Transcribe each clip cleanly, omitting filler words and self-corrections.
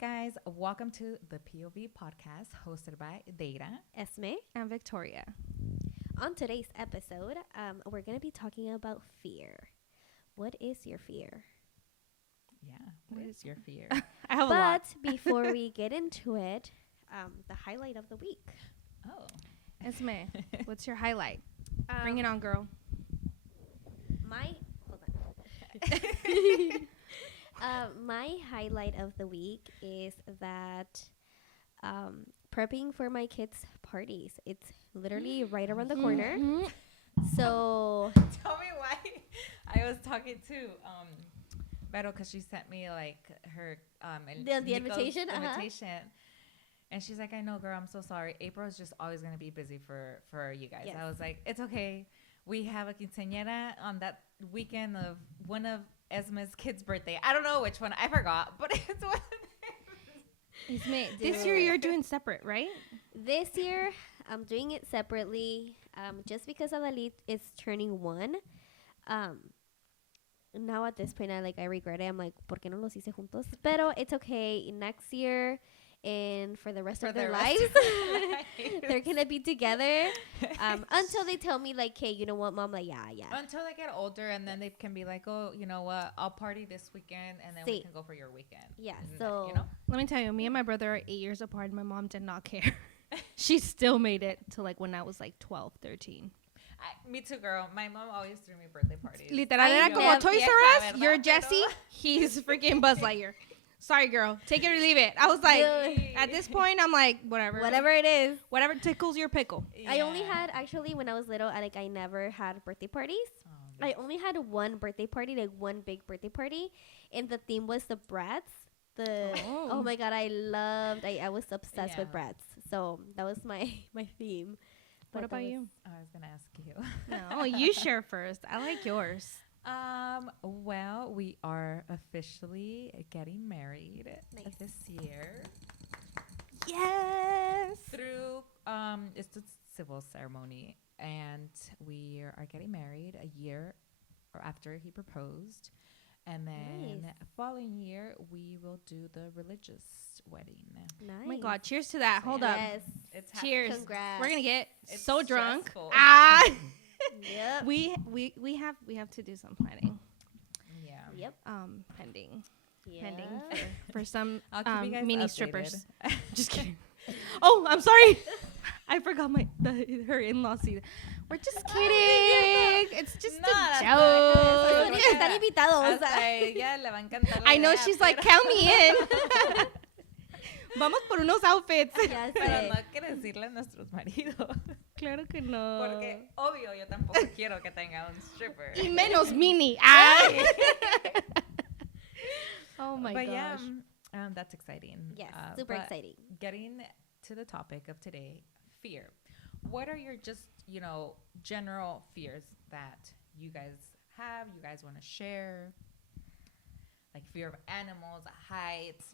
Guys, welcome to the POV podcast hosted by Data. Esme. And Victoria. On today's episode, we're going to be talking about fear. What is your fear? Yeah, what is your fear? I have a lot. But before we get into it, the highlight of the week. Oh. Esme, what's your highlight? Bring it on, girl. Hold on. My highlight of the week is that prepping for my kids' parties. It's literally right around the corner. Mm-hmm. So Tell me why. I was talking to Vero because she sent me like her The Nico's invitation? invitation. And she's like, I know, girl, I'm so sorry. April is just always going to be busy for you guys. Yes. I was like, it's okay. We have a quinceañera on that weekend of one of Esme's kids' birthday. I don't know which one. I forgot. But it's one. Esme, this year you're doing separate, right? this year, I'm doing it separately just because Adalid is turning 1. Now at this point, I regret it. I'm like, ¿por qué no los hice juntos? Pero it's okay. Next year and for the rest of their lives, they're going to be together until they tell me, like, hey, you know what, Mom? Like, yeah. Until they get older, and then they can be like, oh, you know what? I'll party this weekend, and then we can go for your weekend. Yeah, And so... you know? Let me tell you, me and my brother are 8 years apart, and my mom did not care. She still made it to like when I was like 12, 13. Me too, girl. My mom always threw me birthday parties. Literal, era como never- Toys vieja, R Us. ¿verdad? You're Jesse. He's freaking Buzz Lightyear. Sorry, girl. Take it or leave it. I was like, Dude. at this point, I'm like, whatever. Whatever it is. Whatever tickles your pickle. I only Yeah. had, actually, when I was little, I never had birthday parties. Oh, I only had one birthday party, like one big birthday party, and the theme was the Bratz. Oh my god, I was obsessed with Yeah. Bratz. So that was my theme. What But about you? I was gonna ask you. No, you share first. I like yours. Well, we are officially getting married Nice. this year Yes. through it's a civil ceremony, and we are getting married a year or after he proposed, and then Nice. following year we will do the religious wedding. Nice. Oh my God. Cheers to that. Hold up. Yes. It's Cheers. Congrats. We're gonna get It's so drunk. stressful. Ah. Yep. we have to do some planning. Yeah. Yep. Pending Yeah. for some I'll keep you guys mini updated. strippers. Just kidding. Oh, I'm sorry. I forgot her in-laws. We're just kidding. It's just No, a that's joke. not- Están invitados. Hasta ella le va a encantar la I know idea, she's like, pero- count me in. Vamos por unos outfits. Ya Pero sé. no hay que decirle a nuestros maridos. Claro que no. Porque obvio yo tampoco quiero que tenga un stripper. Y menos mini. Ah. Oh my But gosh. yeah, that's exciting. Yes, super but exciting. Getting to the topic of today, fear. What are your just, general fears that you guys have, you guys want to share? Like fear of animals, heights,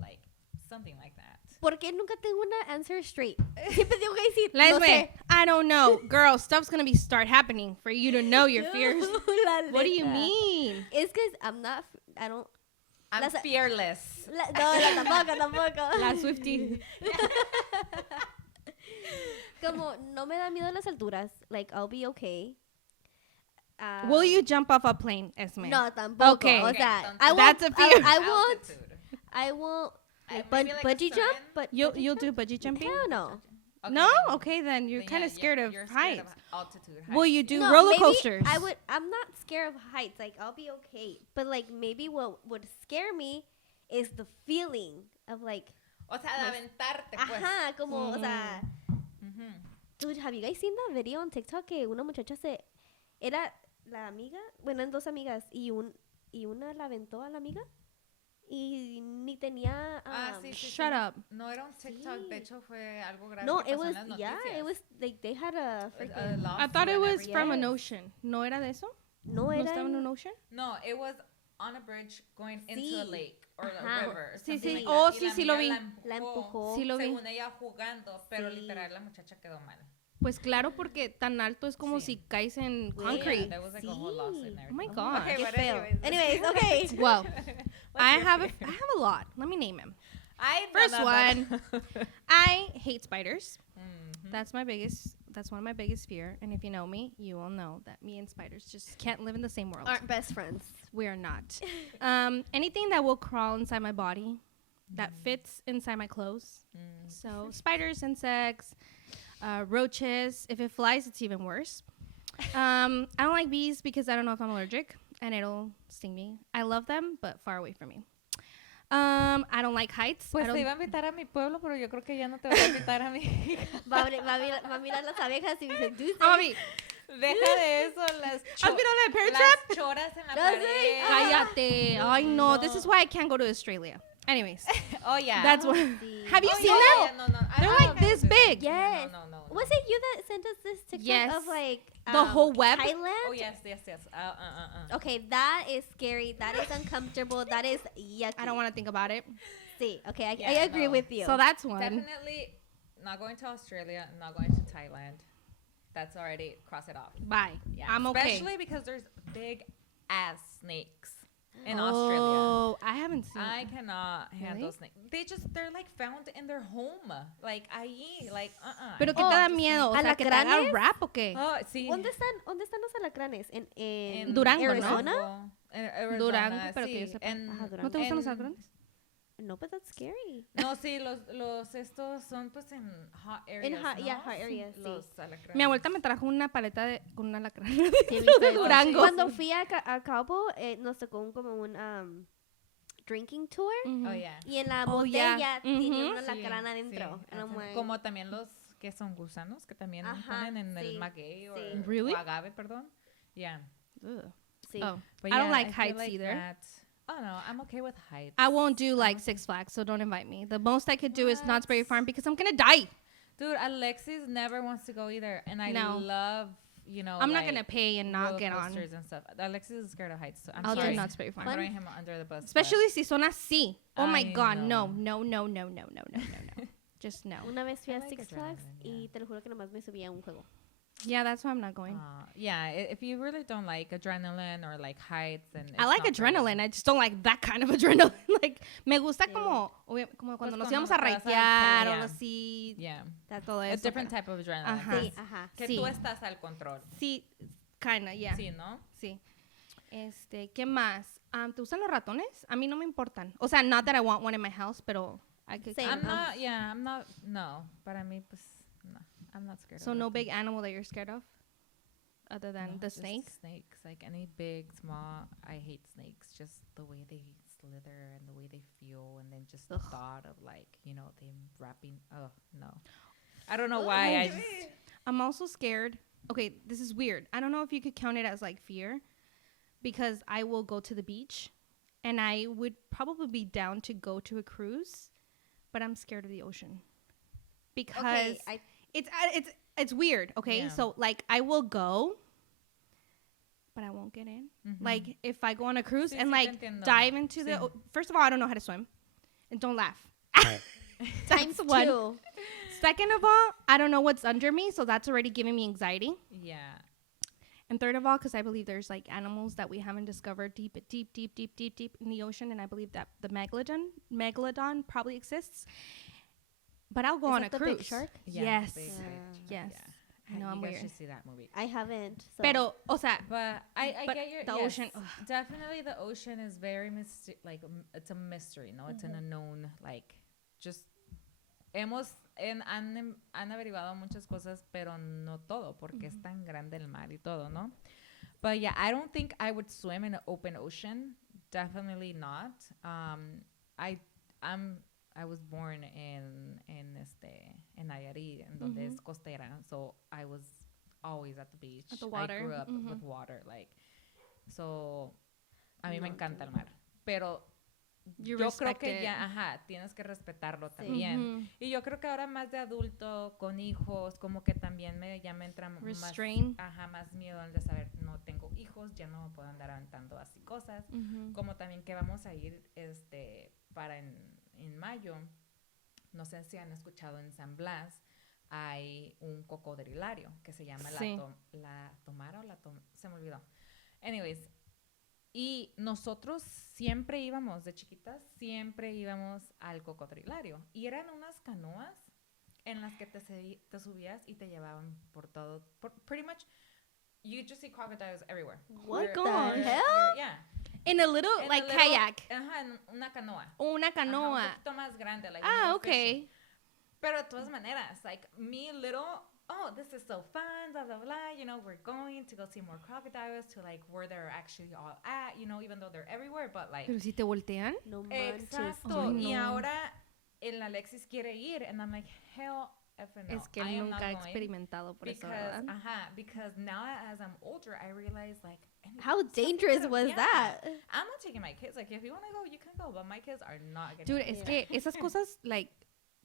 like something like that. Porque nunca tengo una answer straight. Siempre tengo que decir, Let's no sé. I don't know. Girl, stuff's going to start happening for you to know your fears. La What do you neta. mean? It's because I don't. I'm Las- fearless. No, tampoco. La Swiftie. Como no me da miedo las alturas. Like, I'll be okay. Will you jump off a plane, Esme? No, tampoco. Okay. O sea, Okay, I won't. that's a fear. I won't. Like, Maybe like a bungee jump, seven? but You'll do bungee jumping? hell no. Okay, No? then- Okay, then you're then kind yeah, of scared of you're heights. altitude. Will heights, you yeah. do No, roller maybe coasters? I'm not scared of heights. Like, I'll be okay. But like, maybe what would scare me is the feeling of like, O sea, de aventarte, pues. ajá, como, o sea. Ujú. Dude, have you guys seen that video on TikTok que una muchacha era la amiga, bueno, eran dos amigas y una la aventó a la amiga y ni tenía Sí. Shut up. No era un TikTok, Sí. de hecho fue algo grave. no, que it pasó en was las yeah, noticias. it was like they had a A freaking lawsuit I thought it and was everything. from an Yes. ocean. ¿No era de eso? no ¿No era estaba en en- un ocean? No, it was on a bridge going into a Sí. lake or Ajá. a river. Sí, something sí. like Oh, that. Y sí, la sí lo amiga vi. la empujó. Sí lo vi. según ella jugando, pero Sí. literal la muchacha quedó mal. Pues claro, porque tan alto es como Sí. si caes en Güey, concrete. Yeah, there was like a whole lawsuit and Sí. Oh my everything. gosh. Okay, Qué but feo. anyways. Anyways, okay. Well, What's I your have fear? a lot. Let me name them. First one, I hate spiders. That's one of my biggest fear. And if you know me, you will know that me and spiders just can't live in the same world. Aren't best friends. We are not. Anything that will crawl inside my body, that fits inside my clothes. So spiders, insects, roaches. If it flies, it's even worse. I don't like bees because I don't know if I'm allergic and it'll sting me. I love them, but far away from me. I don't like heights. Pues te iba a invitar a mi pueblo, pero yo creo que ya no te voy a invitar a mi hija. Va a mirar las abejas y dice, "Dulce." Mami, Deja de eso, las ¿has mirado la Parent Trap? las choras en la No pared. sé. Cállate. Ay, no. This is why I can't go to Australia. Anyways, Oh, yeah. that's what. Sí. Have you Oh, seen yeah, them? yeah, no. They're I like don't this do that. big. Yes. No. Was it you that sent us this TikTok Yes. of like The whole web? Thailand? Oh, yes. Okay, that is scary. That is uncomfortable. That is yucky. I don't want to think about it. See, okay, I Yeah, agree no. with you. So that's one. Definitely not going to Australia, not going to Thailand. That's already, cross it off. Bye. Yeah. I'm okay. Especially because there's big ass snakes in Australia. Oh, I haven't seen. I cannot handle Really? snakes. They're like found in their home. Like, ahí, like, Pero qué Oh, te da miedo? O sea, que te haga ¿alacranes? rap o qué? Oh, sí. ¿Dónde están los alacranes? En Durango, ¿no? Arizona? En Arizona, Durango, pero sí. que yo sepa. Ajá, Durango. ¿No te gustan los en- alacranes? No, but that's scary. No, sí, los estos son pues en hot areas, hot- ¿no? yeah, hot areas, sí. Los alacranes. Mi abuelita me trajo una paleta con una alacrán. Sí, he de visto eso. Durango. Cuando fui a Cabo, nos tocó como un drinking tour. Oh, yeah. Y en la Oh, botella yeah. tenía Ujú. una Sí, alacrán adentro. sí, And I'm ajá. like, Como también los que son gusanos que también Ajá, ponen en el sí, maguey o, sí. Really? o agave, perdón. Yeah. Ugh. sí. Oh. But I don't yeah, like feel heights like either. that- Oh no, I'm okay with heights. I won't do like Six Flags, so don't invite me. The most I could do is Knott's Berry What? Farm because I'm gonna die. Dude, Alexis never wants to go either, and I No. love, you know. I'm not like, gonna pay and not roller get on. coasters and stuff. Alexis is scared of heights, so I'm I'll sorry. do Knott's Berry I'm Farm. throwing him under the bus. but- Especially si son así. Oh my I god, know. no. Just no. Una vez fui I a like Six Flags adrenaline, y yeah. te lo juro que nomás me subía a un juego. Yeah, that's why I'm not going. Yeah, if you really don't like adrenaline or like heights, and I like adrenaline. I just don't like that kind of adrenaline. Like, me gusta Sí. como cuando Pues nos cuando íbamos a te vas a raitear o yeah. así. Yeah, That's Todo a eso. different pero- type of adrenaline. Ajá. Sí, ajá. Que Sí. tú estás al control. Sí, kinda, yeah. Sí, ¿no? Sí. ¿Qué más? ¿Te gustan los ratones? A mí no me importan. O sea, not that I want one in my house, pero I could. Same. I'm not, no. Para mí, pues, no. I'm not scared So of no it. big animal that you're scared of? Other than No, the just snake? Snakes, like any big, small. I hate snakes. Just the way they slither and the way they feel, and then just the Ugh. thought of like, you know, them wrapping. Oh no, I don't know why. I just I'm also scared. Okay, this is weird. I don't know if you could count it as like fear because I will go to the beach and I would probably be down to go to a cruise, but I'm scared of the ocean because Okay, it's weird. Okay, Yeah. so like I will go, but I won't get in. Like if I go on a cruise Sí, and sí, like te entiendo. dive into the Sí. first of all, I don't know how to swim, and don't laugh. times That's one. two. Second of all, I don't know what's under me, so that's already giving me anxiety. yeah. And third of all, because I believe there's like animals that we haven't discovered deep in the ocean, and I believe that the megalodon probably exists. But I'll go Is on that a the big cruise. shark? Yeah, Yes, big, yes. Yeah. I know you I'm guys weird. should see that movie. I haven't. So. Pero, o sea, But I But get your the yes, ocean, ugh. Definitely, the ocean is very it's a mystery. No, it's an unknown. Like, just han averiguado muchas cosas, pero no todo, porque es tan grande el mar y todo, ¿no? But yeah, I don't think I would swim in an open ocean. Definitely not. I was born in Nayarit, en donde es costera, so I was always at the beach. At the water. I grew up with water, like, so a mí me encanta el mar, pero you yo creo respect que it. ya, tienes que respetarlo también. Mhm. Y yo creo que ahora más de adulto, con hijos, como que también ya me entra Restrain. más miedo de saber, no tengo hijos, ya no me puedo andar aventando así cosas. Mhm. Como también que vamos a ir para en mayo, no sé si han escuchado en San Blas, hay un cocodrilario que se llama Sí. la tomara o se me olvidó. Anyways, Y nosotros siempre íbamos, de chiquitas, siempre íbamos al cocodrilario. Y eran unas canoas en las que te subías y te llevaban por todo. Pretty much, you just see crocodiles everywhere. What the hell? Yeah. In a little, En like, a little- kayak. Ajá, en una canoa. Una Ajá, canoa. un poquito más grande. Like, Ah, more okay. fishing. Pero de todas maneras, like, me little, oh, this is so fun, blah, blah, blah. You know, we're going to go see more crocodiles to, like, where they're actually all at, you know, even though they're everywhere, but, like... Pero si te voltean. No manches. Exacto. Ay, Y no. ahora el Alexis quiere ir, and I'm like, hell effing no. Es que I él am nunca ha not going experimentado por eso, ¿verdad? because now as I'm older, I realize, like... How something dangerous could've- was yeah. that? I'm not taking my kids. Like, if you want to go, you can go, but my kids are not getting Dude, to es go. que esas cosas, like,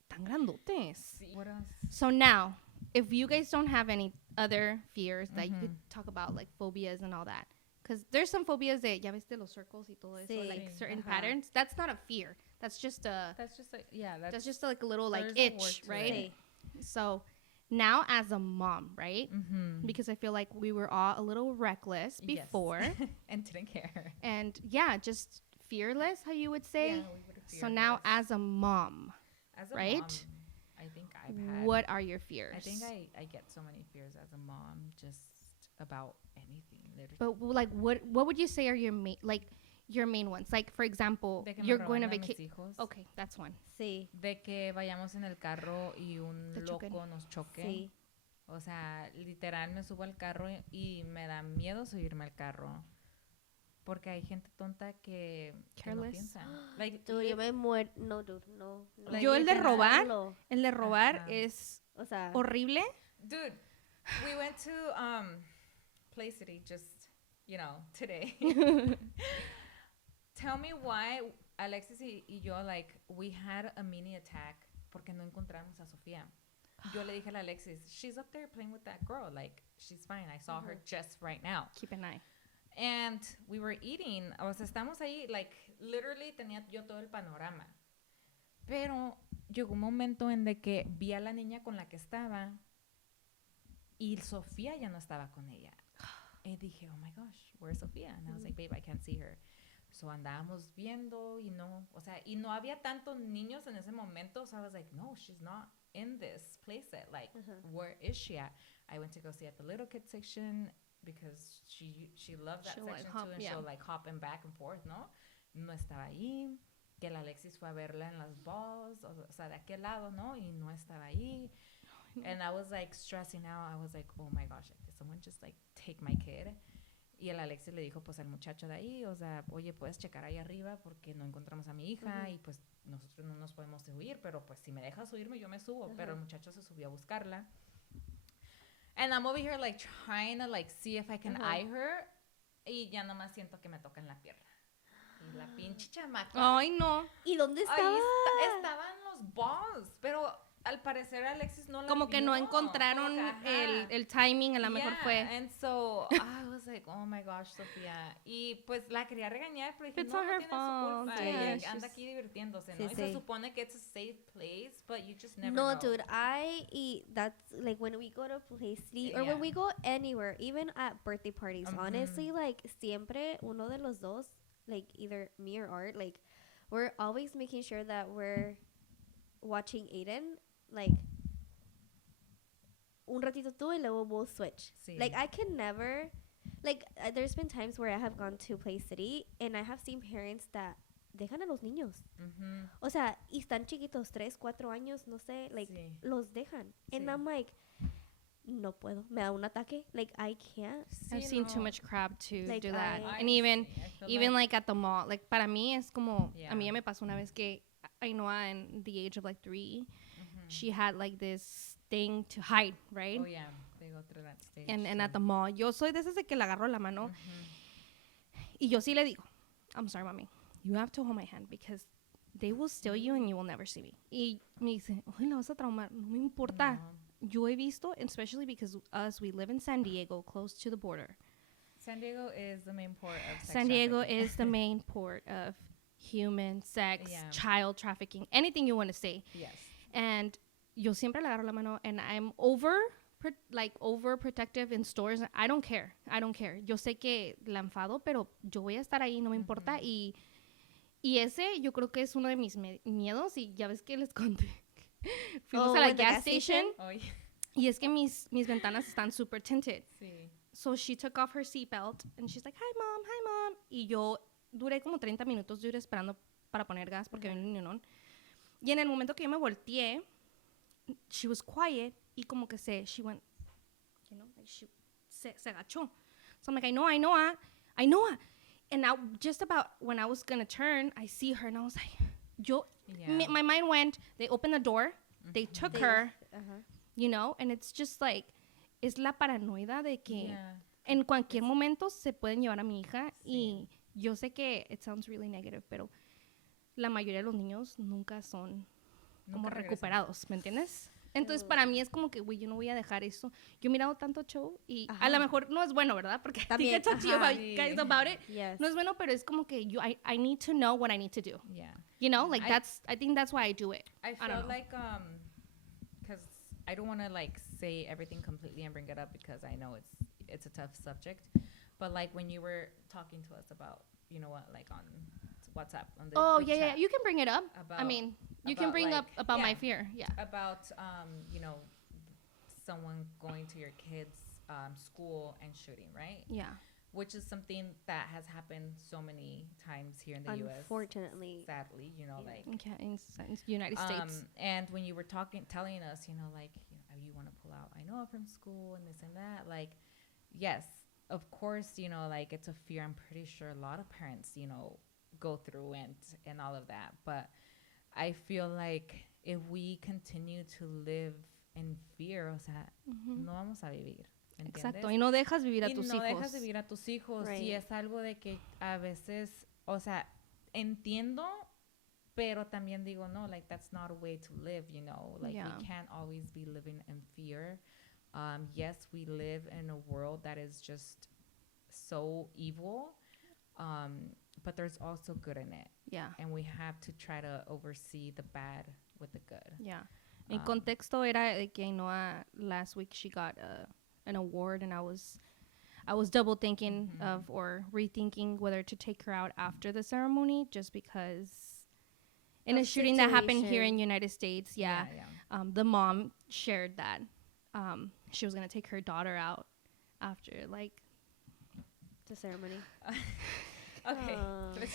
tan grandotes. Sí. What else? So now, if you guys don't have any other fears that you Mhm. could talk about, like phobias and all that, because there's some phobias de, ya viste los circles y todo eso, Sí. like certain Ajá. patterns. That's not a fear. That's just a, That's just like, yeah, that's just like a little like there's a word itch, to right? it. So now as a mom, right? Mm-hmm. Because I feel like we were all a little reckless before, and didn't care. and yeah, just fearless, how you would say. Yeah, we would've So now feared as a mom, this. As a right? mom, I think I've had. what are your fears? I think I get so many fears as a mom, just about anything. Literally. But like, what would you say are your your main ones? Like, for example, De que me you're going to roban a mis vacation. hijos. Okay, that's one. Sí, De que vayamos en el carro y un Te choquen. loco nos choque. sí. O sea, literal me subo al carro y me da miedo subirme al carro. Porque hay gente tonta que no Careless. piensa. Like, Dude, yo me muero. No, dude, no. Like, Yo el de literal. robar, Hazlo. el de robar Ajá. es O sea, horrible. Dude, we went to Play City just, you know, today. Tell me why Alexis y yo, like, we had a mini attack porque no encontramos a Sofía. Yo le dije a la Alexis, she's up there playing with that girl. Like, she's fine. I saw her just right now. Keep an eye. And we were eating. O sea, estamos ahí, like, literally tenía yo todo el panorama. Pero llegó un momento en de que vi a la niña con la que estaba y Sofía ya no estaba con ella. Y dije, oh my gosh, where's Sofía? And I was like, babe, I can't see her. So andábamos viendo y no, o sea, y no había tantos niños en ese momento. So I was like, no, she's not in this playset. Like, where is she at? I went to go see at the little kid section because she loved that She'll, like, section hop, too, and yeah. she'll like hopping back and forth, ¿no? No estaba ahí. Que la Alexis fue a verla en las balls, o sea, de aquel lado, ¿no? Y no estaba ahí. And I was like stressing out. I was like, oh my gosh, did someone just like take my kid? Y el Alexis le dijo pues al muchacho de ahí, o sea, oye, puedes checar ahí arriba porque no encontramos a mi hija y pues nosotros no nos podemos subir, pero pues si me dejas subirme yo me subo. Pero el muchacho se subió a buscarla. And I'm over here like trying to like see if I can eye her y ya nomás siento que me toca en la pierna. Y la pinche chamaca. Ay, no. ¿Y dónde Ahí estaba? estaban los balls, pero al parecer Alexis no la Como que vio, no encontraron como que, ajá. el timing, a lo mejor Yeah, fue. and so I was like, oh my gosh, Sofía. Y pues la quería regañar, pero dije, It's no, not no her tiene su fault. culpa. Yeah, Ella she's- anda aquí divirtiéndose, Sí, ¿no? Y se sí. supone que it's a safe place, but you just never No, know. dude, that's like when we go to Play City or Yeah. when we go anywhere, even at birthday parties, honestly, like, siempre uno de los dos, like, either me or Art, like, we're always making sure that we're watching Aiden, like, un ratito tú y luego we'll switch. Sí. Like, I can never, like, there's been times where I have gone to Play City and I have seen parents that dejan a los niños. Ujú. O sea, y están chiquitos, 3, 4 años, no sé, like, Sí. los dejan. And Sí. I'm like, no puedo, me da un ataque. Like, I can't. I've Sí, seen no. too much crap to Like, do that. I- And even Sí, I feel even like at the mall, like para mí es como, a mí Yeah. ya me pasó una vez que Ainhoa in the age of like 3, Ujú. she had like this thing to hide, right? Oh yeah, they go through that stage. And sí. at the mall, yo soy de esas de que le agarro la mano y yo sí le digo, I'm sorry, mami, you have to hold my hand because they will steal you and you will never see me. Y me dice, ay, la vas a traumar, no me importa. No. Yo he visto, especially because we live in San Diego, close to the border. San Diego is the main port of sex San Diego trafficking. is the main port of human sex, Yeah. child trafficking, anything you want to say. Yes. And yo siempre le agarro la mano and I'm over like overprotective in stores. I don't care. Yo sé que la enfado, pero yo voy a estar ahí, no me importa. Y ese yo creo que es uno de mis miedos. Y ya ves que les conté. Fuimos a la gas station. Oh, yeah. Y es que mis ventanas están super tinted. Sí. So she took off her seatbelt and she's like, hi mom. Y yo duré como 30 minutos esperando para poner gas porque había un unionón. Y en el momento que yo me volteé, she was quiet y como que she went, you know, like se agachó. So I'm like, I know. And now just about when I was gonna turn, I see her and I was like, my mind went, they opened the door, they took her, you know, and it's just like, es la paranoia de que en cualquier momento se pueden llevar a mi hija y yo sé que it sounds really negative, pero la mayoría de los niños nunca son como recuperados, ¿me entiendes? Entonces, para mí es como que, güey, yo no voy a dejar eso. Yo he mirado tanto show y a lo mejor no es bueno, ¿verdad? Porque también, I think I guys about it. Yes. No es bueno, pero es como que I need to know what I need to do. Yeah. You know, like I think that's why I do it. I feel like, because I don't want to like say everything completely and bring it up because I know it's a tough subject. But like when you were talking to us about, you know what, like on WhatsApp. On the yeah. chat, You can bring it up. about, I mean, you can bring like, up about my fear. Yeah. about you know, someone going to your kids' school and shooting, right? Yeah. Which is something that has happened so many times here in the U.S. Unfortunately. Sadly, you know, like Okay, in United States. And when you were telling us, you know, like you want to pull out Ainoa from school and this and that, like, yes, of course, you know, like it's a fear. I'm pretty sure a lot of parents, you know, go through and all of that. But I feel like if we continue to live in fear, o sea, no vamos a vivir. ¿Entiendes? Exacto, y no dejas vivir a y tus no hijos. dejas vivir a tus hijos. Right. Y es algo de que a veces, o sea, entiendo, pero también digo, no, like that's not a way to live, you know, like we can't always be living in fear. Yes, we live in a world that is just so evil, but there's also good in it. Yeah. And we have to try to oversee the bad with the good. Yeah. En contexto era de que Noah last week she got an award and I was double thinking of or rethinking whether to take her out after the ceremony just because in a shooting that happened here in United States, the mom shared that she was going to take her daughter out after like the ceremony. Okay.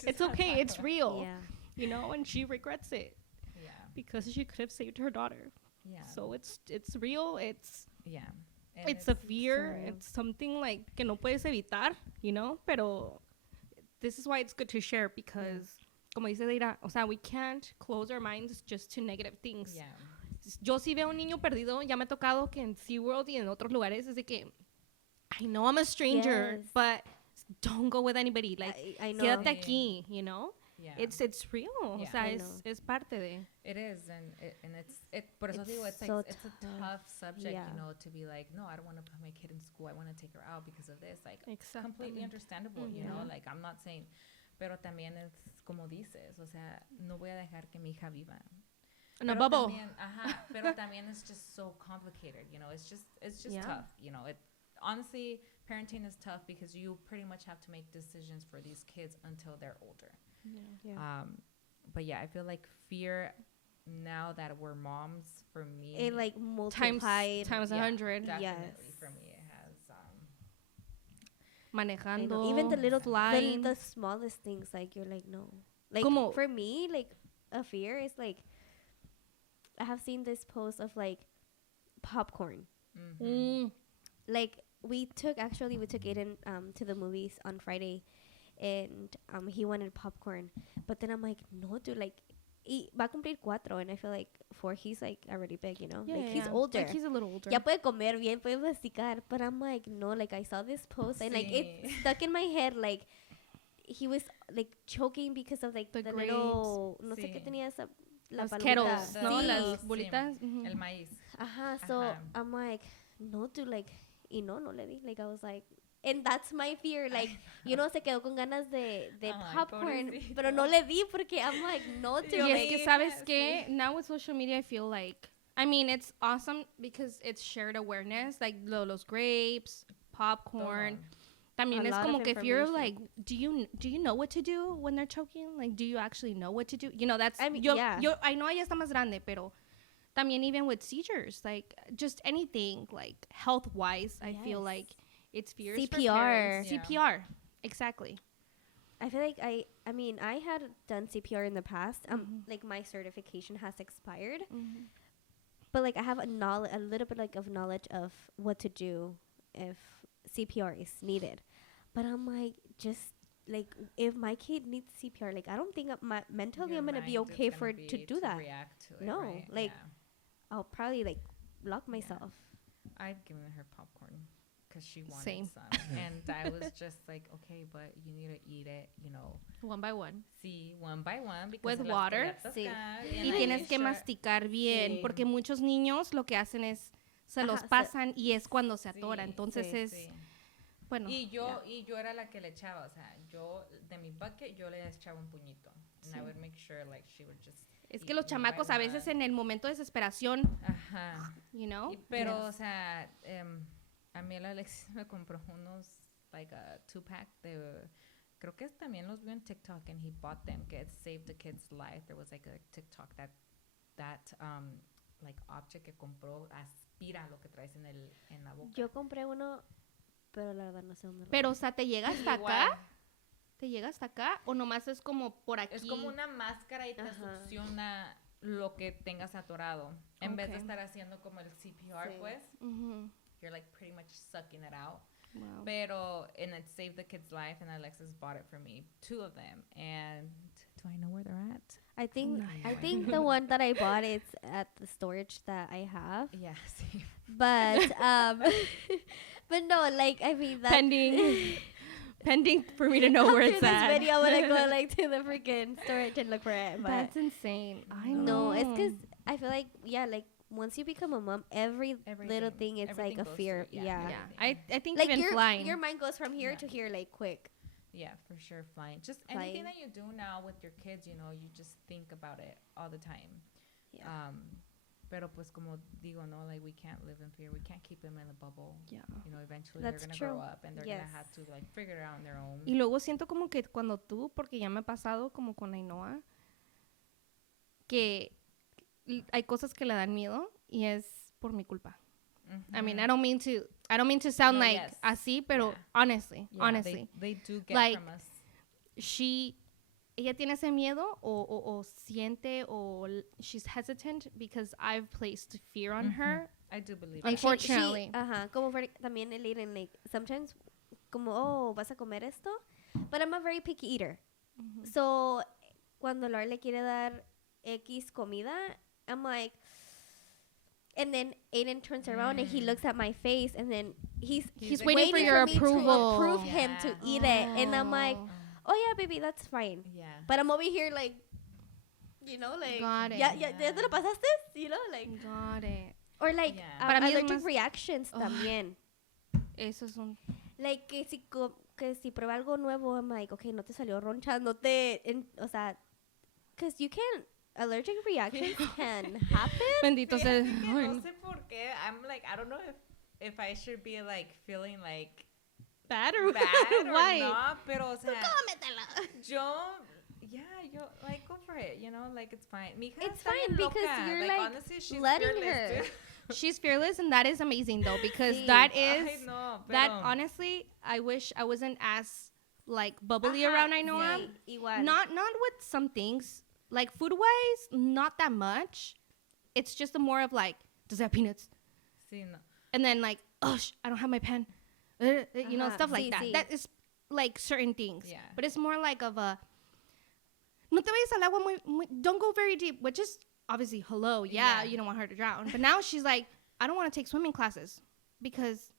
It's okay. It's real. Yeah. You know, and she regrets it. Yeah. Because she could have saved her daughter. Yeah. So it's real. It's And it's a fear. so It's something like que no puedes evitar, you know. Pero this is why it's good to share because, como dice Deira, o sea, we can't close our minds just to negative things. Yeah. Yo sí veo un niño perdido. Ya me ha tocado que en SeaWorld y en otros lugares es de que I know I'm a stranger, Yes. but don't go with anybody. Like, I know. quédate aquí, you know. Yeah. It's real. Yeah. O sea, I es parte de. It is, and it's por eso It's digo, it's so like it's a tough subject, Yeah. you know, to be like, no, I don't want to put my kid in school. I want to take her out because of this. Like, completely understandable, you know. Like, I'm not saying, pero también es como dices, o sea, no voy a dejar que mi hija viva. In a Pero bubble. También, pero también it's just so complicated, you know. It's just tough, you know. Honestly, parenting is tough because you pretty much have to make decisions for these kids until they're older. Yeah. But yeah, I feel like fear now that we're moms, for me, It like multiplied. times 100. definitely Yes. for me it has. I Manejando. know. Even the little flying. the smallest things, like you're like no. Like Como- for me, like a fear is like I have seen this post of like popcorn. Like we took Aiden to the movies on Friday, and he wanted popcorn, but then I'm like, no, dude, like va a cumplir 4, and I feel like 4 he's like already big, you know, like he's older. Like he's a little older. Ya puede comer bien, puede masticar, but I'm like, no, like I saw this post and like it stuck in my head, like he was like choking because of like The the grapes. little, no sé qué tenía esa, la Las palomita. kettles, ¿no? Sí. Las bolitas. El maíz. Ajá, so Ajá. I'm like, no, dude, like, y no le di. Like, I was like, and that's my fear. Like, you know, se quedó con ganas de Ay, popcorn, pobrecito. pero no le di porque I'm like, no, dude. Y es like, que, ¿sabes qué? Now with social media, I feel like I mean, it's awesome because it's shared awareness, like los grapes, popcorn. También A es lot como of que if you're like, information. do you know what to do when they're choking? Like, do you actually know what to do? You know, that's I mean, yo, yeah. I know ella está más grande, pero también even with seizures, like just anything like health wise, I feel Yes. like it's fears for CPR. parents. Yeah. CPR, exactly. I feel like I mean, I had done CPR in the past. Like my certification has expired, but like I have a little bit like of knowledge of what to do if CPR is needed. But I'm like, just like if my kid needs CPR, like I don't think mentally Your I'm gonna be mind is okay gonna for be to do that. react to it, No, right? like, Yeah. I'll probably like lock myself. I've given her popcorn because she wanted Same. some, and I was just like, okay, but you need to eat it, you know, One by one. see, one by one because With se las water. quería Sí. tocar, Y and I tienes made que sure- masticar bien, Sí. porque muchos niños lo que hacen es se los Ajá, pasan y es cuando se Sí, atora. Entonces sí, es, sí. bueno, Y yo era la que le echaba, o sea, yo de mi bucket yo le echaba un puñito, and I Sí. would make sure like she would just. es eat que los one by chamacos a veces one. en el momento de desesperación, Ajá. you know, Pero, Yes. o sea, a mí el Alexis me compró unos, like a 2-pack de, creo que también los vio en TikTok, and he bought them, que it saved the kid's life. There was like a TikTok that like object que compró aspira lo que traes en la boca. Yo compré uno, pero la verdad no sé dónde. pero o sea, ¿te llega hasta Igual. acá? ¿Te llega hasta acá? ¿O nomás es como por aquí? Es como una máscara y te Ajá. succiona lo que tengas atorado. En vez de Ok. estar haciendo como el CPR, Sí. pues, Ujú. you're like pretty much sucking it out. Wow. Pero, and it saved the kid's life, and Alexis bought it for me, 2 of them. And do I know where they're at? I think Nice. I think the one that I bought is at the storage that I have. Yeah, sí. But but no, like I mean that Pending for me to know where after it's this at. video, I'm gonna go like to the freaking storage and look for it. But That's insane. I know. no, it's because I feel like like once you become a mom, every little thing it's like everything a goes fear. through- Yeah. Yeah, I think Like even flying. your mind goes from here Yeah. to here like quick. Yeah, for sure, flying. Just Flying. anything that you do now with your kids, you know, you just think about it all the time. Yeah. Pero pues como digo, no, like we can't live in fear. We can't keep them in a bubble. Yeah. You know, eventually That's they're gonna true. grow up and they're Yes. gonna have to like figure it out on their own. Y luego siento como que cuando tú, porque ya me ha pasado como con Ainhoa, que hay cosas que le dan miedo y es por mi culpa. I mean, I don't mean to sound No, like yes. así, pero Yeah. honestly, Yeah, honestly, they do get Like, from us. ella tiene ese miedo o siente o she's hesitant because I've placed fear on her. I do believe Like, that. Unfortunately. Como también el eating, like sometimes como oh vas a comer esto, but I'm a very picky eater. So cuando Laura le quiere dar X comida, I'm like, and then Aiden turns around and he looks at my face, and then he's He's like, waiting for your me to approval. approve him to Yeah. eat it, and I'm like, Oh. oh yeah, baby, that's fine. Yeah. But I'm over here like, you know, like, Got it. ya te lo pasaste, you know, like, Got it. or like Yeah. Para mí es allergic más- reactions Ugh. también. Eso es un... Like que si prueba algo nuevo, I'm like, okay, no te salió roncha, no te, o sea, because you can allergic reactions can happen. Bendito sea. Fíjate que Ay, no no. sé por qué. I'm like, I don't know if I should be like feeling like Bad or bad or Why? not, pero o sea, yo like go for it, you know, like it's fine. Mi hija It's está fine bien because loca. you're, like, like, honestly, she's letting fearless, her. too. She's fearless, and that is amazing though, because Sí. that Ay, is no, that pero- honestly, I wish I wasn't as like bubbly Ajá, around Ainhoa. Sí, igual. Not with some things like food wise, not that much. It's just a more of like, does it have peanuts? Sí, no. And then like, oh, I don't have my pen. You know, Ajá, stuff like sí, that. sí. That is like certain things. Yeah. But it's more like of a, no te vayas al agua don't go very deep, which is obviously hello. Yeah, Yeah. you don't want her to drown. But now she's like, I don't want to take swimming classes because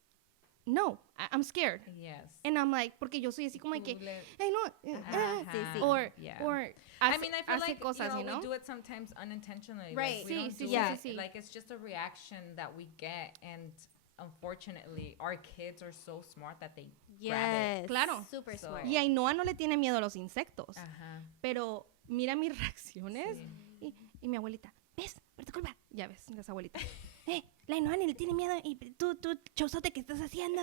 no, I'm scared. Yes. And I'm like, porque yo soy así como que, Tú le- hey, no, Ajá, sí, sí. or yeah. or I mean, I feel hace like cosas, you know, you know? we do it sometimes unintentionally. Right. Like, we Sí, don't sí, do sí, it. sí, sí. Like it's just a reaction that we get, and unfortunately, our kids are so smart that they grab Yes. Claro. Super So- smart. Y Ainhoa no le tiene miedo a los insectos. it. Ajá. Pero mira mis reacciones. Sí. Y mi abuelita, ¿ves? Por tu culpa. Ya ves, las abuelitas. La Noani le tiene miedo y tú, chozote, ¿qué estás haciendo?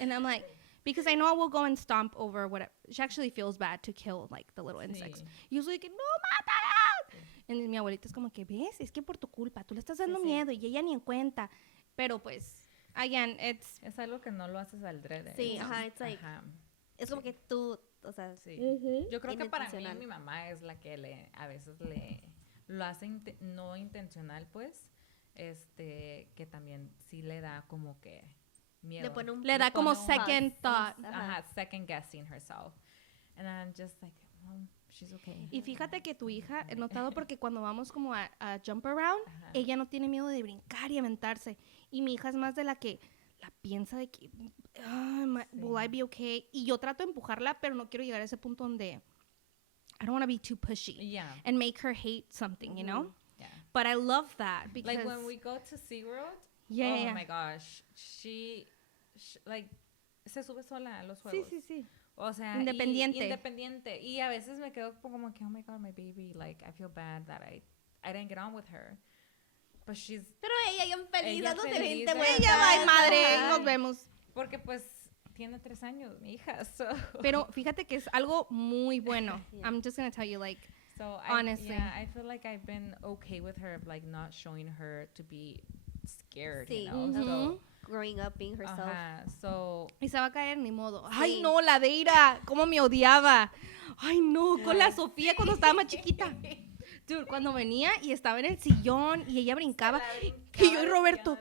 And I'm like, because I know I will go and stomp over whatever. She actually feels bad to kill, like, the little insects. Y yo soy que, no, mátala. Y mi abuelita es como que, ¿ves? Es que por tu culpa, tú le estás dando miedo y ella ni en cuenta. Pero, pues, again, it's... Es algo que no lo haces al drede. Sí, ajá, it's like... Es como que tú, o sea... Sí. Yo creo que para mí, mi mamá es la que a veces lo hace no intencional, pues, que también sí le da como que miedo. Le da como second thought. Ajá, second guessing herself. And I'm just like, well, she's okay. Y fíjate que tu hija, he notado porque cuando vamos como a jump around, ella no tiene miedo de brincar y aventarse. Y mi hija es más de la que la piensa de que, will I be okay? Y yo trato de empujarla, pero no quiero llegar a ese punto donde I don't want to be too pushy and make her hate something, you know? Yeah. But I love that because... Like when we go to SeaWorld, oh my gosh, she like, se sube sola a los juegos. Sí. O sea, independiente. Y a veces me quedo como que, oh my God, my baby, like, I feel bad that I didn't get on with her. But she's... Pero ella bien feliz, dándose 20 vueltas. Ella va, madre, nos vemos. Porque, pues, tiene 3 años, mi hija, so... Pero fíjate que es algo muy bueno. I'm just going to tell you, like, honestly. I feel like I've been okay with her, like, not showing her to be scared, you know? So, growing up being herself. So... Y se va a caer, ni modo. Ay, no, la Deira, cómo me odiaba. Ay, no, con la Sofía cuando estaba más chiquita. Dude, cuando venía y estaba en el sillón y ella brincaba. Y yo y Roberto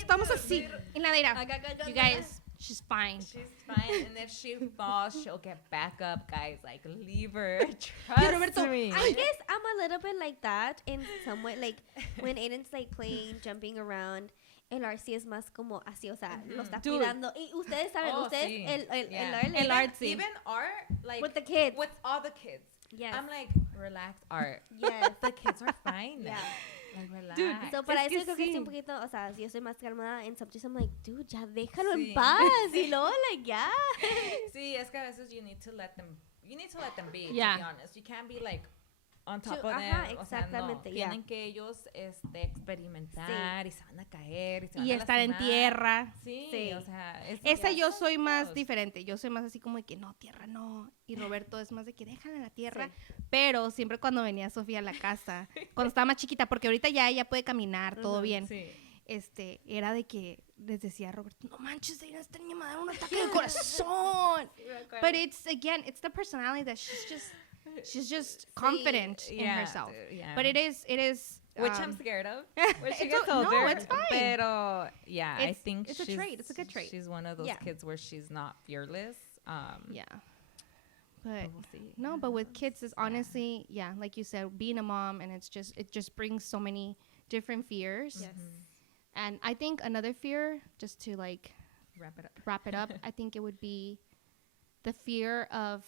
estábamos así. En la Deira. You guys, she's fine. She's fine. And if she falls, she'll get back up, guys. Like, leave her. Trust me. I guess I'm a little bit like that in some way. Like, when Aiden's, like, playing, jumping around, el Artsy es más como así, o sea, lo está cuidando. Y ustedes saben, el Artsy. Even Art, like, with the kids. With all the kids. Yes. I'm like, relax, Art. Yes. The kids are fine. Yeah. Like, relax. Dude, so para eso creo que estoy un poquito, o sea, si yo soy más calmada, en some I'm like, dude, ya déjalo en paz. Y luego, like, ya. Sí, es que a veces you need to let them be, to be Yeah. honest. You can't be like on top of Ajá, them. exactamente, O sea, no. Tienen que ellos experimentar y se van a caer y se van y a estar en lastimar. tierra. Sí, o sea, esa yo soy más diferente. Yo soy más así como de que no, tierra no. Y Roberto es más de que déjala en la tierra. Sí. Pero siempre cuando venía Sofía a la casa, cuando estaba más chiquita, porque ahorita ya ella puede caminar, todo bien. Sí. Era de que les decía a Roberto, no manches, esta niña me va a dar un ataque de corazón. But it's the personality that she's just confident in herself. Yeah. But it is which I'm scared of. When she gets older. No, it's fine. Pero yeah, I think it's a trait. It's a good trait. She's one of those kids where she's not fearless. Yeah. But we'll see. No, but with kids is honestly, like you said, being a mom, and it just brings so many different fears. Yes. And I think another fear, just to like wrap it up, I think it would be the fear of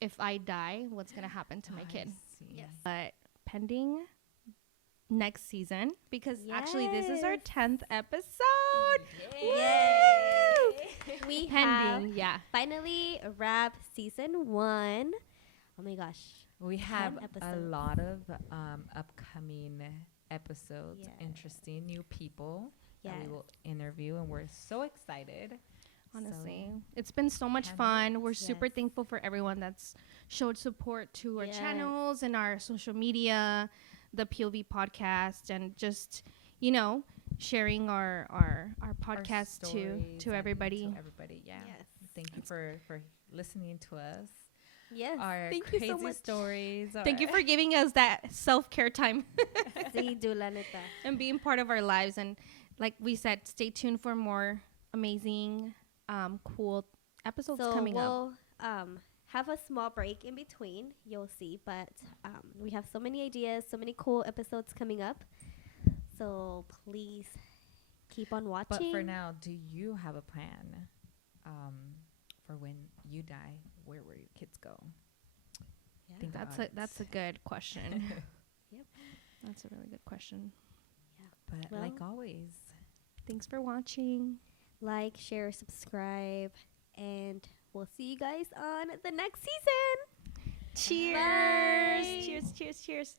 if I die, what's gonna happen to my kid. Yes. But pending next season, because actually this is our 10th episode. Yay! We pending, finally wrap season 1. Oh my gosh. We have a lot of upcoming episodes, interesting new people that we will interview, and we're so excited. Honestly, it's been so much fun. We're super thankful for everyone that's showed support to our channels and our social media, the POV podcast, and just, sharing our podcast to everybody. To everybody, yeah. Yes. Thank you for listening to us. Yes. Our Thank crazy you so much. stories. Thank you for giving us that self-care time. Sí, do la neta. And being part of our lives. And like we said, stay tuned for more amazing, cool episodes coming up. We'll have a small break in between. You'll see. But we have so many ideas, so many cool episodes coming up. So please keep on watching. But for now, do you have a plan for when you die? Where will your kids go? Yeah. That's a good question. Yep. That's a really good question. Yeah. But like always, thanks for watching. Like, share, subscribe, and we'll see you guys on the next season. Cheers. Bye. Cheers.